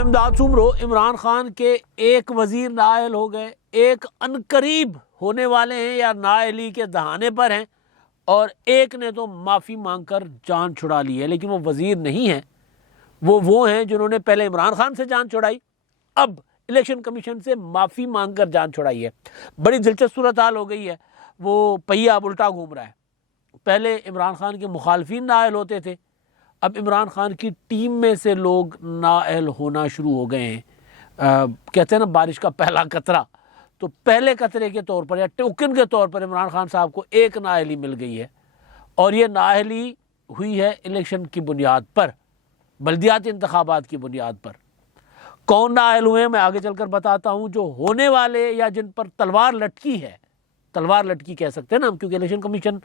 इमदाद सुमरो, इमरान खान के एक वजीर नाअहल हो गए, एक अनकरीब होने वाले हैं या नाअहली के दहाने पर हैं, और एक ने तो माफ़ी मांगकर जान छुड़ा ली है। लेकिन वो वजीर नहीं है, वो हैं जिन्होंने पहले इमरान खान से जान छुड़ाई, अब इलेक्शन कमीशन से माफ़ी मांगकर जान छुड़ाई है। बड़ी दिलचस्प सूरत हाल हो गई है। वो पहिया अब उल्टा घूम रहा है। पहले इमरान खान के मुखालफिन नाअहल होते थे, अब इमरान खान की टीम में से लोग नाअहल होना शुरू हो गए हैं। कहते हैं ना बारिश का पहला कतरा, तो पहले कतरे के तौर पर या टोकन के तौर पर इमरान खान साहब को एक नाअहली मिल गई है, और ये नाअहली हुई है इलेक्शन की बुनियाद पर, बल्दियाती इंतखाबात की बुनियाद पर। कौन नाअहल हुए हैं मैं आगे चलकर बताता हूँ। जो होने वाले या जिन पर तलवार लटकी है, तलवार लटकी कह सकते हैं ना हम, क्योंकि इलेक्शन कमीशन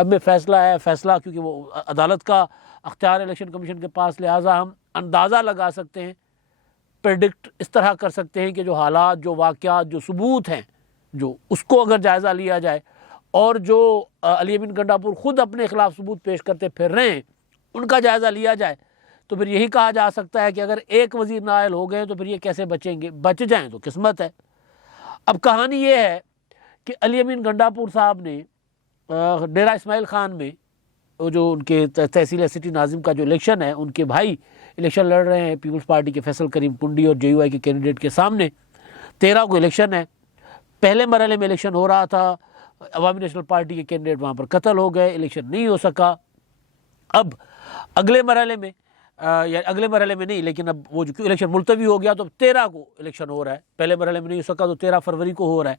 में फैसला है, फैसला क्योंकि वो अदालत का अख्तियार इलेक्शन कमीशन के पास, लिहाजा हम अंदाज़ा लगा सकते हैं, प्रेडिक्ट इस तरह कर सकते हैं कि जो हालात, जो वाक़यात, जो सबूत हैं, जो उसको अगर जायज़ा लिया जाए और जो अली अमीन गंडापुर ख़ुद अपने ख़िलाफ़ सबूत पेश करते फिर रहे हैं उनका जायज़ा लिया जाए, तो फिर यही कहा जा सकता है कि अगर एक वज़ीर नाअहल हो गए तो फिर ये कैसे बचेंगे। बच जाएँ तो किस्मत है। अब कहानी ये है कि अली अमीन गंडापुर साहब ने डेरा इस्माइल खान में जो उनके तहसील सिटी नाजिम का जो इलेक्शन है, उनके भाई इलेक्शन लड़ रहे हैं पीपल्स पार्टी के फैसल करीम कुंडी और JUI के कैंडिडेट के सामने। 13 को इलेक्शन है। पहले मरहले में इलेक्शन हो रहा था, अवामी नेशनल पार्टी के कैंडिडेट वहाँ पर कत्ल हो गए, इलेक्शन नहीं हो सका। अब अगले मरहले में या अगले मरहले में नहीं, लेकिन अब वो जो इलेक्शन मुलतवी हो गया तो 13 को इलेक्शन हो रहा है। पहले मरहले में नहीं हो सका तो 13 फरवरी को हो रहा है।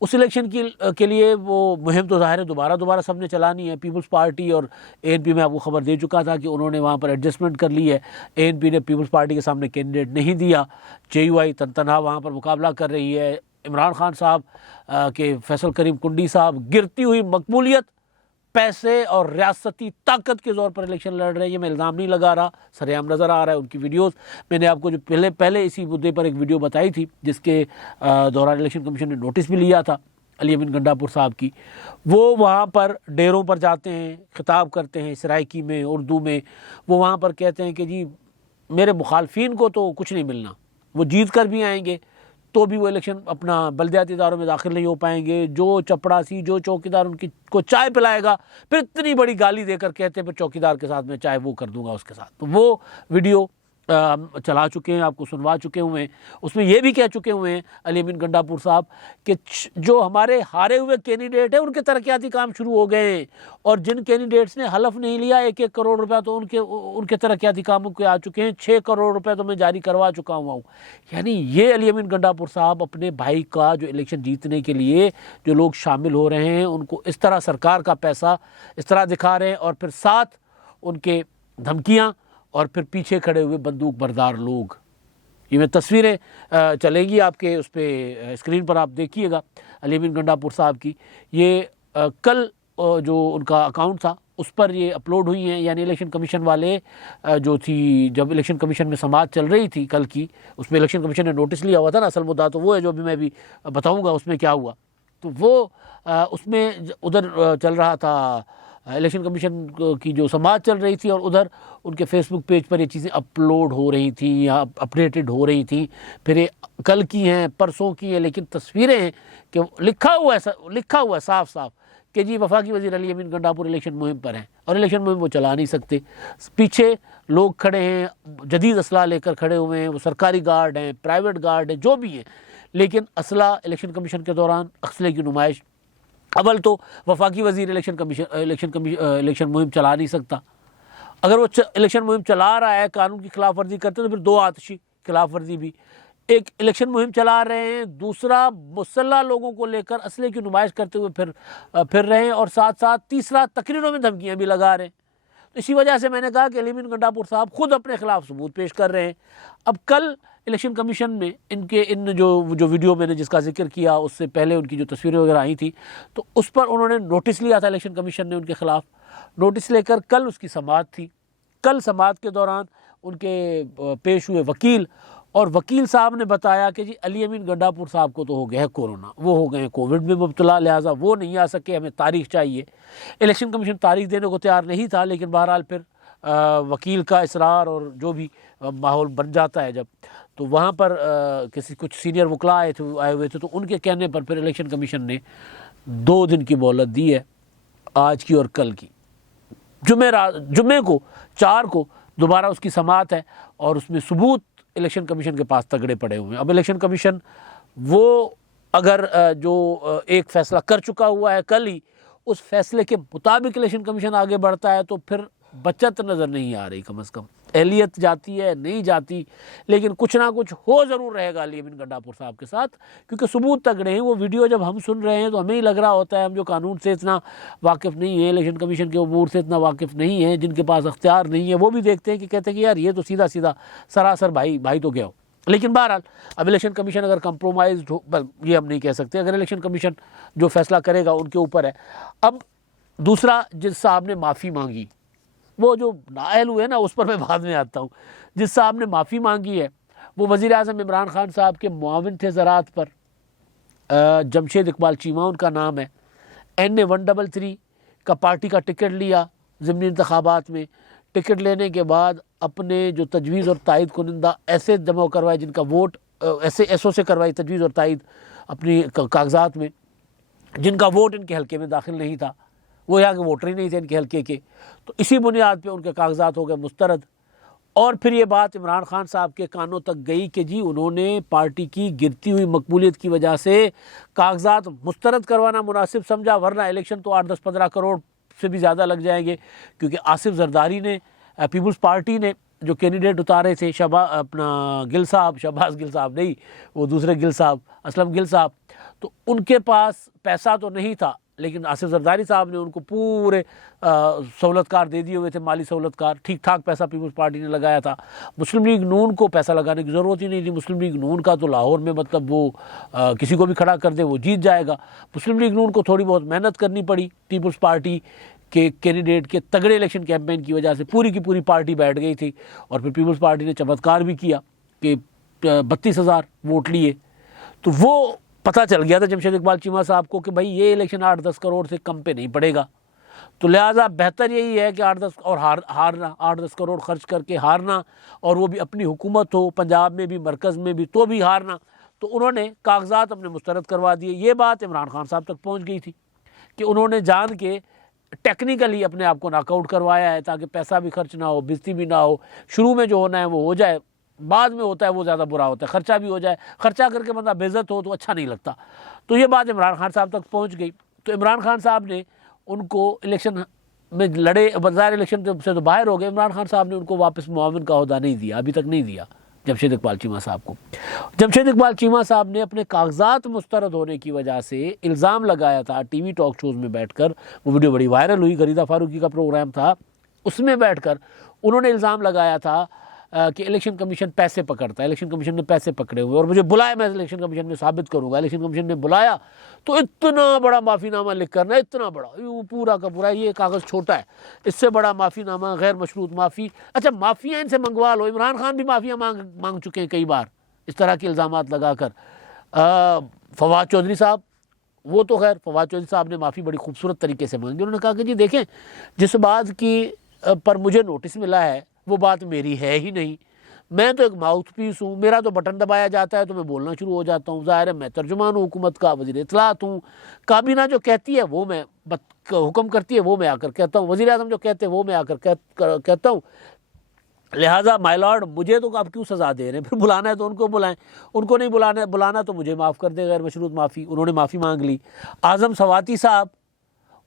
उस इलेक्शन के लिए वो मुहिम तो ज़ाहिर है दोबारा सबने चलानी है। पीपल्स पार्टी और ANP में आपको खबर दे चुका था कि उन्होंने वहाँ पर एडजस्टमेंट कर ली है। ANP ने पीपल्स पार्टी के सामने कैंडिडेट नहीं दिया, JUI तनतनहा वहाँ पर मुकाबला कर रही है। इमरान खान साहब के फैसल करीम कुंडी साहब गिरती हुई मकबूलियत, पैसे और रियासती ताकत के ज़ोर पर इलेक्शन लड़ रहे हैं। ये मैं इल्ज़ाम नहीं लगा रहा, सरेआम नज़र आ रहा है। उनकी वीडियोस मैंने आपको जो पहले इसी मुद्दे पर एक वीडियो बताई थी, जिसके दौरान इलेक्शन कमीशन ने नोटिस भी लिया था अली अमीन गंडापुर साहब की। वो वहाँ पर डेरों पर जाते हैं, खिताब करते हैं सराइकी में, उर्दू में। वो वहाँ पर कहते हैं कि जी मेरे मुखालफिन को तो कुछ नहीं मिलना, वो जीत कर भी आएंगे तो भी वो इलेक्शन अपना बल्दियाती इदारों में दाखिल नहीं हो पाएंगे। जो चपड़ासी, जो चौकीदार उनकी को चाय पिलाएगा, फिर इतनी बड़ी गाली देकर कहते हैं फिर चौकीदार के साथ में चाय वो कर दूंगा उसके साथ। तो वो वीडियो चला चुके हैं, आपको सुनवा चुके हुए हैं। उसमें ये भी कह चुके हुए हैं अली अमीन गंडापुर साहब कि जो हमारे हारे हुए कैंडिडेट हैं उनके तरक्याती काम शुरू हो गए हैं, और जिन कैंडिडेट्स ने हलफ नहीं लिया 1-1 करोड़ रुपया तो उनके तरक्याती कामों के आ चुके हैं। 6 करोड़ रुपये तो मैं जारी करवा चुका हुआ हूँ। यानी ये अली अमीन गंडापुर साहब अपने भाई का जो इलेक्शन जीतने के लिए जो लोग शामिल हो रहे हैं उनको इस तरह सरकार का पैसा इस तरह दिखा रहे हैं, और फिर साथ उनके धमकियाँ और फिर पीछे खड़े हुए बंदूक बरदार लोग। ये मैं तस्वीरें चलेंगी आपके उस पर स्क्रीन पर, आप देखिएगा अली अमीन गंडापुर साहब की। ये कल जो उनका अकाउंट था उस पर ये अपलोड हुई हैं। यानी इलेक्शन कमीशन वाले जो थी, जब इलेक्शन कमीशन में समाअत चल रही थी कल की, उसमें इलेक्शन कमीशन ने नोटिस लिया हुआ था ना। असल मुद्दा तो वो है जो भी मैं भी बताऊँगा उसमें क्या हुआ। तो वो उसमें उधर चल रहा था इलेक्शन कमीशन की जो समाअत चल रही थी, और उधर उनके फेसबुक पेज पर ये चीज़ें अपलोड हो रही थी या अपडेटेड हो रही थी। फिर ये कल की हैं, परसों की हैं, लेकिन तस्वीरें हैं कि लिखा हुआ है साफ साफ कि जी वफाकी वज़ीर अली अमीन गंडापुर इलेक्शन मुहिम पर हैं, और इलेक्शन मुहिम वो चला नहीं सकते। पीछे लोग खड़े हैं, जदीद असला लेकर खड़े हुए हैं, वो सरकारी गार्ड हैं, प्राइवेट गार्ड हैं, जो भी हैं, लेकिन असला इलेक्शन कमीशन के दौरान असले की नुमाइश। अव्वल तो वफाकी वज़ीर इलेक्शन मुहिम चला नहीं सकता। अगर वो इलेक्शन मुहिम चला रहा है, कानून की खिलाफ वर्जी करते तो फिर 2 आतिशी खिलाफ वर्जी भी। एक इलेक्शन मुहिम चला रहे हैं, दूसरा मुसल्ला लोगों को लेकर असले की नुमाइश करते हुए फिर रहे हैं, और साथ साथ तीसरा तकरीरों में धमकियाँ भी लगा रहे हैं। तो इसी वजह से मैंने कहा कि अली अमीन गंडापुर साहब खुद अपने खिलाफ सबूत पेश कर रहे हैं। अब कल इलेक्शन कमीशन में इन जो वीडियो मैंने जिसका जिक्र किया, उससे पहले उनकी जो तस्वीरें वगैरह आई थी, तो उस पर उन्होंने नोटिस लिया था इलेक्शन कमीशन ने उनके खिलाफ। नोटिस लेकर कल उसकी समाअत थी। कल समाअत के दौरान उनके पेश हुए वकील, और वकील साहब ने बताया कि जी अली अमीन गंडापुर साहब को तो हो गया है कोरोना, वो हो गए हैं कोविड में मुब्तला, लिहाजा वो नहीं आ सके, हमें तारीख चाहिए। इलेक्शन कमीशन तारीख देने को तैयार नहीं था, लेकिन बहरहाल फिर वकील का इसरार और जो भी माहौल बन जाता है जब, तो वहाँ पर किसी कुछ सीनियर वकला आए हुए थे, तो उनके कहने पर फिर इलेक्शन कमीशन ने 2 दिन की मोहलत दी है, आज की और कल की। जुम्मे को 4 को दोबारा उसकी समाअत है और उसमें सबूत इलेक्शन कमीशन के पास तगड़े पड़े हुए हैं। अब इलेक्शन कमीशन वो अगर जो एक फ़ैसला कर चुका हुआ है कल ही, उस फैसले के मुताबिक इलेक्शन कमीशन आगे बढ़ता है तो फिर बचत नज़र नहीं आ रही। कम से कम एहलियत जाती है नहीं जाती, लेकिन कुछ ना कुछ हो ज़रूर रहेगा अली अमीन गंडापुर साहब के साथ, क्योंकि सबूत तगड़े हैं। वो वीडियो जब हम सुन रहे हैं तो हमें ही लग रहा होता है, हम जो कानून से इतना वाकिफ़ नहीं है, इलेक्शन कमीशन के अमूर से इतना वाकिफ़ नहीं है, जिनके पास अख्तियार नहीं है, वो भी देखते हैं कि कहते हैं कि यार ये तो सीधा सीधा सरासर भाई तो क्या हो। लेकिन बहरहाल अब इलेक्शन कमीशन अगर कंप्रोमाइज़ हो, ये हम नहीं कह सकते, अगर इलेक्शन कमीशन जो फैसला करेगा उनके ऊपर है। अब दूसरा, जिस साहब ने माफ़ी मांगी, वो जो नाअहल हुए ना, उस पर मैं बाद में आता हूँ। जिस साहब ने माफ़ी मांगी है वो वज़ीर आज़म इमरान खान साहब के मुआविन थे ज़राअत पर, जमशेद इकबाल चीमा उनका नाम है। NA 133 का पार्टी का टिकट लिया ज़िमनी इंतखाबात में। टिकट लेने के बाद अपने जो तजवीज़ और तायद कुनिंदा ऐसे जमा करवाए जिनका वोट ऐसे एसओ से करवाई तजवीज़ और तायद अपनी कागजात में, जिनका वोट इनके हल्के में दाखिल नहीं था, वो यहाँ के वोटर ही नहीं थे इनके हल्के के, तो इसी बुनियाद पे उनके कागजात हो गए मुस्तरद। और फिर ये बात इमरान खान साहब के कानों तक गई कि जी उन्होंने पार्टी की गिरती हुई मकबूलियत की वजह से कागजात मुस्तरद करवाना मुनासिब समझा, वरना इलेक्शन तो 8-10-15 करोड़ से भी ज़्यादा लग जाएंगे। क्योंकि आसिफ जरदारी ने, पीपल्स पार्टी ने जो कैंडिडेट उतारे थे, शहबाज गिल साहब नहीं, वो दूसरे गिल साहब, असलम गिल साहब, तो उनके पास पैसा तो नहीं था, लेकिन आसिफ जरदारी साहब ने उनको पूरे सहूलतकार दे दिए हुए थे, माली सहूलतकार, ठीक ठाक पैसा पीपल्स पार्टी ने लगाया था। मुस्लिम लीग नून को पैसा लगाने की ज़रूरत ही नहीं थी। मुस्लिम लीग नून का तो लाहौर में मतलब वो किसी को भी खड़ा कर दे वो जीत जाएगा। मुस्लिम लीग नून को थोड़ी बहुत मेहनत करनी पड़ी, पीपल्स पार्टी के कैंडिडेट के तगड़े इलेक्शन कैंपेन की वजह से पूरी की पूरी पार्टी बैठ गई थी। और फिर पीपल्स पार्टी ने चमत्कार भी किया कि 32,000 वोट लिए। तो वो पता चल गया था जमशेद इकबाल चीमा साहब को कि भाई ये इलेक्शन 8-10 करोड़ से कम पे नहीं पड़ेगा, तो लिहाजा बेहतर यही है कि 8-10 और हारना 8-10 करोड़ खर्च करके हारना, और वो भी अपनी हुकूमत हो, पंजाब में भी मरकज़ में भी, तो भी हारना। तो उन्होंने कागजात अपने मुस्तरद करवा दिए। ये बात इमरान खान साहब तक पहुँच गई थी कि उन्होंने जान के टेक्निकली अपने आप को नॉकआउट करवाया है ताकि पैसा भी खर्च ना हो, बेइज्जती भी ना हो। शुरू में जो होना है वो हो जाए, बाद में होता है वो ज़्यादा बुरा होता है। ख़र्चा भी हो जाए, ख़र्चा करके बंदा बेइज्जत हो तो अच्छा नहीं लगता। तो ये बात इमरान खान साहब तक पहुंच गई। तो इमरान खान साहब ने उनको इलेक्शन में लड़े, बाज़ार इलेक्शन से तो बाहर हो गए, इमरान खान साहब ने उनको वापस मुआविन का ओहदा नहीं दिया, अभी तक नहीं दिया जमशेद इकबाल चीमा साहब को। जमशेद इकबाल चीमा साहब ने अपने कागजात मुस्तरद होने की वजह से इल्ज़ाम लगाया था टीवी टॉक शोज़ में बैठकर, वो वीडियो बड़ी वायरल हुई, गरीदा फारूकी का प्रोग्राम था, उसमें बैठकर उन्होंने इल्ज़ाम लगाया था कि इलेक्शन कमीशन पैसे पकड़ता है, इलेक्शन कमीशन ने पैसे पकड़े हुए और मुझे बुलाया, मैं इलेक्शन कमीशन में साबित करूंगा। इलेक्शन कमीशन ने बुलाया तो इतना बड़ा माफ़ीनामा लिख करना, इतना बड़ा, पूरा का पूरा, ये कागज़ छोटा है, इससे बड़ा माफ़ीनामा, गैर मशरूत माफ़ी। अच्छा, माफ़ियाँ इनसे मंगवा लो, इमरान खान भी माफ़ियाँ मांग चुके हैं कई बार इस तरह के इल्ज़ाम लगा कर। फवाद चौधरी साहब, वो तो खैर फवाद चौधरी साहब ने माफ़ी बड़ी खूबसूरत तरीके से मांगी। उन्होंने कहा कि जी देखें, जिस बात की पर मुझे नोटिस मिला है वो बात मेरी है ही नहीं, मैं तो एक माउथ पीस हूँ, मेरा तो बटन दबाया जाता है तो मैं बोलना शुरू हो जाता हूँ। ज़ाहिर है मैं तर्जुमान हूँ हुकूमत का, वज़ीर इत्तलात हूँ, काबीना जो कहती है वो मैं हुक्म करती है वो मैं आकर कहता हूँ, वज़ीर आज़म जो कहते हैं वो मैं आकर कहता हूँ। लिहाजा माय लॉर्ड, मुझे तो आप क्यों सज़ा दे रहे हैं? फिर बुलाना है तो उनको बुलाएं, उनको नहीं बुलाना तो मुझे माफ़ कर दे, गैर मशरूत माफ़ी। उन्होंने माफ़ी मांग ली। आज़म सवाती साहब,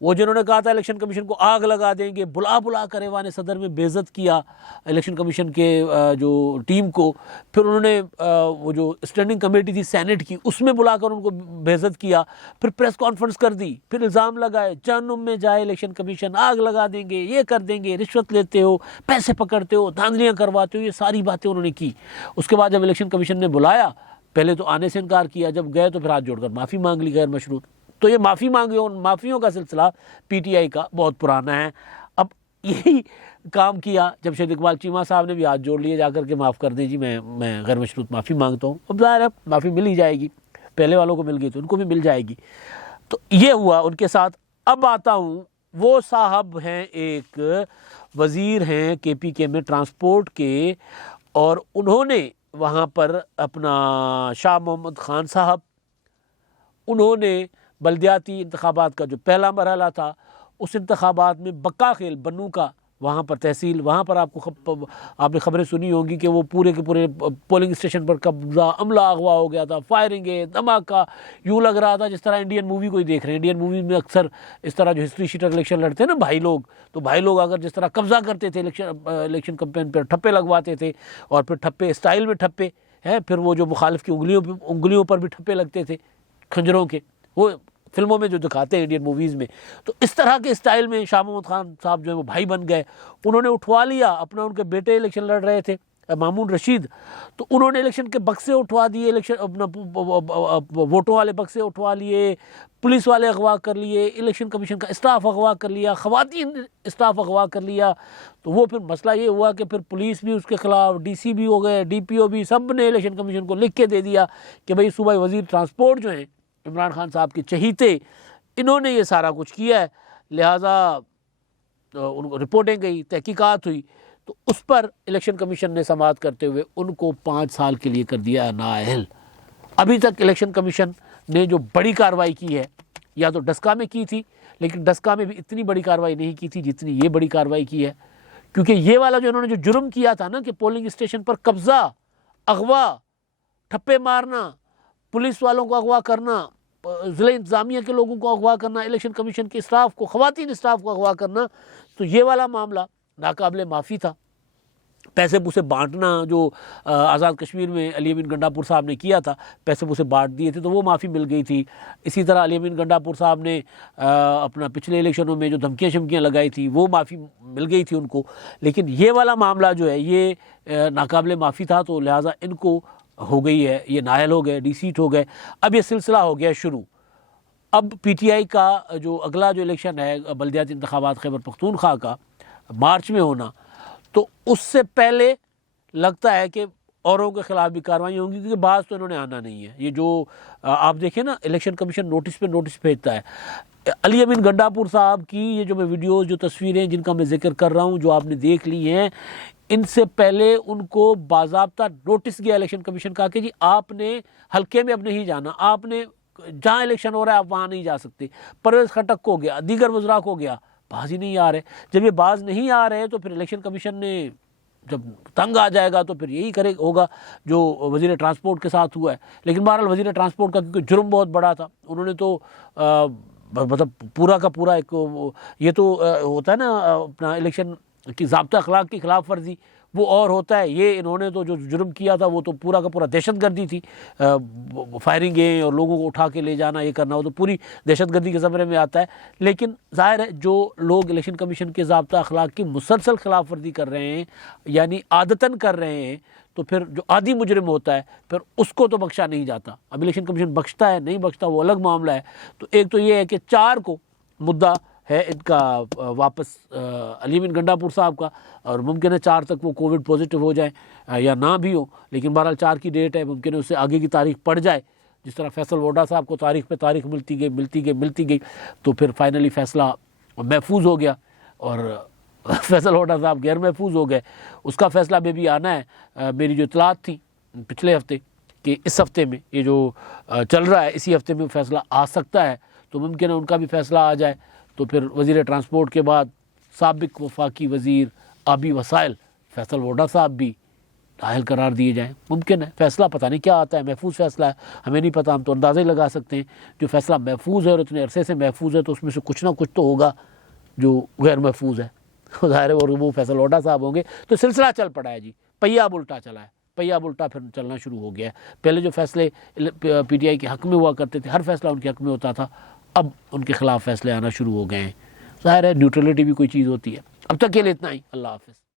वो जिन्होंने कहा था इलेक्शन कमीशन को आग लगा देंगे, बुला कर ऐवान सदर में बेइज्जत किया इलेक्शन कमीशन के जो टीम को। फिर उन्होंने वो जो स्टैंडिंग कमेटी थी सेनेट की, उसमें बुलाकर उनको बेइज्जत किया। फिर प्रेस कॉन्फ्रेंस कर दी, फिर इल्ज़ाम लगाए जहन्नुम में जाए इलेक्शन कमीशन, आग लगा देंगे, ये कर देंगे, रिश्वत लेते हो, पैसे पकड़ते हो, धांधलियाँ करवाते हो, ये सारी बातें उन्होंने की। उसके बाद जब इलेक्शन कमीशन ने बुलाया, पहले तो आने से इनकार किया, जब गए तो फिर हाथ जोड़कर माफ़ी मांग ली गैर मशरूत। तो ये माफ़ी मांगी, उन माफ़ियों का सिलसिला पीटीआई का बहुत पुराना है। अब यही काम किया जमशेद इकबाल चीमा साहब ने भी हाथ जोड़ लिए जाकर के, माफ़ कर दीजिए, मैं गैर मशरूत माफ़ी मांगता हूँ। अब ज़ाहिर है माफ़ी मिल ही जाएगी, पहले वालों को मिल गई तो उनको भी मिल जाएगी। तो ये हुआ उनके साथ। अब आता हूँ, वो साहब हैं, एक वज़ीर हैं KPK में ट्रांसपोर्ट के, और उन्होंने वहाँ पर अपना शाह मोहम्मद ख़ान साहब, उन्होंने बल्दियाती इंतखाबात का जो पहला मरहला था, उस इंतखाबात में बक्का खेल बनू का वहाँ पर तहसील, वहाँ पर आपने ख़बरें सुनी होंगी कि वो पूरे के पूरे पोलिंग स्टेशन पर कब्जा, अमला अगवा हो गया था, फायरिंगें, धमाका, यूँ लग रहा था जिस तरह इंडियन मूवी कोई देख रहे हैं। इंडियन मूवी में अक्सर इस तरह जो हिस्ट्री शीटर इलेक्शन लड़ते हैं ना भाई लोग, तो भाई लोग अगर जिस तरह कब्जा करते थे इलेक्शन कैंपेन पर, ठप्पे लगवाते थे, और फिर ठप्पे स्टाइल में ठप्पे हैं, फिर वो जो मुखालिफ की उंगलियों पर भी ठप्पे लगते थे खंजरों के, वो फिल्मों में जो दिखाते हैं इंडियन मूवीज़ में। तो इस तरह के स्टाइल में शाह मोहम्मद ख़ान साहब जो है वो भाई बन गए। उन्होंने उठवा लिया अपना, उनके बेटे इलेक्शन लड़ रहे थे मामून रशीद, तो उन्होंने इलेक्शन के बक्से उठवा दिए, इलेक्शन अपना वोटों वाले बक्से उठवा लिए, पुलिस वाले अगवा कर लिए, इलेक्शन कमीशन का स्टाफ अगवा कर लिया, ख़वातीन स्टाफ अगवा कर लिया। तो वो फिर मसला ये हुआ कि फिर पुलिस भी उसके ख़िलाफ़, DC भी हो गए, DPO भी, सब ने इलेक्शन कमीशन को लिख के दे दिया कि भाई सूबाई वज़ीर ट्रांसपोर्ट जो हैं इमरान खान साहब के चहीते, इन्होंने ये सारा कुछ किया है, लिहाजा उनको रिपोर्टें गई, तहकीकात हुई, तो उस पर इलेक्शन कमीशन ने समाअत करते हुए उनको 5 साल के लिए कर दिया नाअहल। अभी तक इलेक्शन कमीशन ने जो बड़ी कार्रवाई की है, या तो डस्का में की थी, लेकिन डस्का में भी इतनी बड़ी कार्रवाई नहीं की थी जितनी ये बड़ी कार्रवाई की है, क्योंकि ये वाला जो इन्होंने जो जुर्म किया था ना कि पोलिंग स्टेशन पर कब्ज़ा, अगवा, ठप्पे मारना, पुलिस वालों को अगवा करना, ज़िला इंतज़ामिया के लोगों को अगवा करना, इलेक्शन कमीशन के स्टाफ को, ख़वातीन स्टाफ को अगवा करना, तो ये वाला मामला नाकाबिले माफ़ी था। पैसे पूसे बांटना जो आज़ाद कश्मीर में अली अमीन गंडापुर साहब ने किया था, पैसे पूसे बांट दिए थे, तो वो माफ़ी मिल गई थी। इसी तरह अली अमीन गंडापुर साहब ने अपना पिछले इलेक्शनों में जो धमकियाँ शमकियाँ लगाई थी, वो माफ़ी मिल गई थी उनको। लेकिन ये वाला मामला जो है ये नाकाबिले माफ़ी था, तो लिहाजा इनको हो गई है, ये नायल हो गए, डिसीट हो गए। अब ये सिलसिला हो गया शुरू। अब PTI का जो अगला जो इलेक्शन है बल्दियाती इंतखाबात खैबर पख्तूनख्वा का मार्च में होना, तो उससे पहले लगता है कि औरों के ख़िलाफ़ भी कार्रवाई होंगी, क्योंकि बाज़ तो इन्होंने आना नहीं है। ये जो आप देखें ना, इलेक्शन कमीशन नोटिस पे नोटिस भेजता है। अली अमीन गंडापुर साहब की ये जो मैं वीडियोज़, जो तस्वीरें जिनका मैं जिक्र कर रहा हूँ, जो आपने देख ली हैं, इनसे पहले उनको बाज़ाब्ता नोटिस गया इलेक्शन कमीशन का कि जी आपने हल्के में अब नहीं जाना, आपने जहाँ इलेक्शन हो रहा है आप वहाँ नहीं जा सकते। परवेज़ खटक को गया, दीगर वज़रा को गया, बाज ही नहीं आ रहे। जब ये बाज नहीं आ रहे तो फिर इलेक्शन कमीशन ने जब तंग आ जाएगा तो फिर यही करे होगा जो वज़ीर ट्रांसपोर्ट के साथ हुआ है। लेकिन बहरहाल वज़ीर ट्रांसपोर्ट का क्योंकि जुर्म बहुत बड़ा था, उन्होंने तो मतलब पूरा का पूरा एक ये तो होता है ना अपना इलेक्शन की ज़ाब्ता अखलाक की खिलाफ वर्जी, वो और होता है। ये इन्होंने तो जो जुर्म किया था वो तो पूरा का पूरा दहशतगर्दी थी, फायरिंगें और लोगों को उठा के ले जाना, ये करना, वो तो पूरी दहशतगर्दी के ज़मरे में आता है। लेकिन ज़ाहिर है जो लोग इलेक्शन कमीशन के ज़ाब्ता अखलाक की मुसलसल खिलाफ वर्जी कर रहे हैं, यानी आदतन कर रहे हैं, तो फिर जो आदि मुजरिम होता है फिर उसको तो बख्शा नहीं जाता। अब इलेक्शन कमीशन बख्शता है नहीं बख्शता वो अलग मामला है। तो एक तो ये है कि 4 को मुद्दा है इनका वापस अली अमीन गंडापुर साहब का, और मुमकिन है 4 तक वो कोविड पॉजिटिव हो जाए या ना भी हो, लेकिन बहरहाल 4 की डेट है, मुमकिन है उससे आगे की तारीख पड़ जाए। जिस तरह फैसल वोडा साहब को तारीख पे तारीख मिलती गई तो फिर फाइनली फ़ैसला महफूज हो गया और फैसल वोडा साहब गैर महफूज हो गए। उसका फ़ैसला में भी आना है। मेरी जो इतलात थी पिछले हफ्ते कि इस हफ्ते में ये जो चल रहा है, इसी हफ्ते में फ़ैसला आ सकता है, तो मुमकिन है उनका भी फ़ैसला आ जाए। तो फिर वज़ीर ट्रांसपोर्ट के बाद साबिक़ वफाकी वज़ीर आबी वसाइल फैसल वोडा साहब भी नाअहल करार दिए जाएँ। मुमकिन है, फ़ैसला पता नहीं क्या आता है, महफूज फ़ैसला है, हमें नहीं पता, हम तो अंदाज़ा ही लगा सकते हैं। जो फ़ैसला महफूज है और इतने अरसे से महफूज है तो उसमें से कुछ ना कुछ तो होगा जो गैर महफूज है, ज़ाहिर है वो फैसल वोडा साहब होंगे। तो सिलसिला चल पड़ा है जी, पहिया उल्टा चला है, पहिया उल्टा फिर चलना शुरू हो गया है। पहले जो फ़ैसले PTI के हक़ में हुआ करते थे, हर फैसला उनके हक़ में होता था, अब उनके ख़िलाफ़ फ़ैसले आना शुरू हो गए हैं। ज़ाहिर है न्यूट्रलिटी भी कोई चीज़ होती है। अब तक के लिए इतना ही, अल्लाह हाफ़िज़।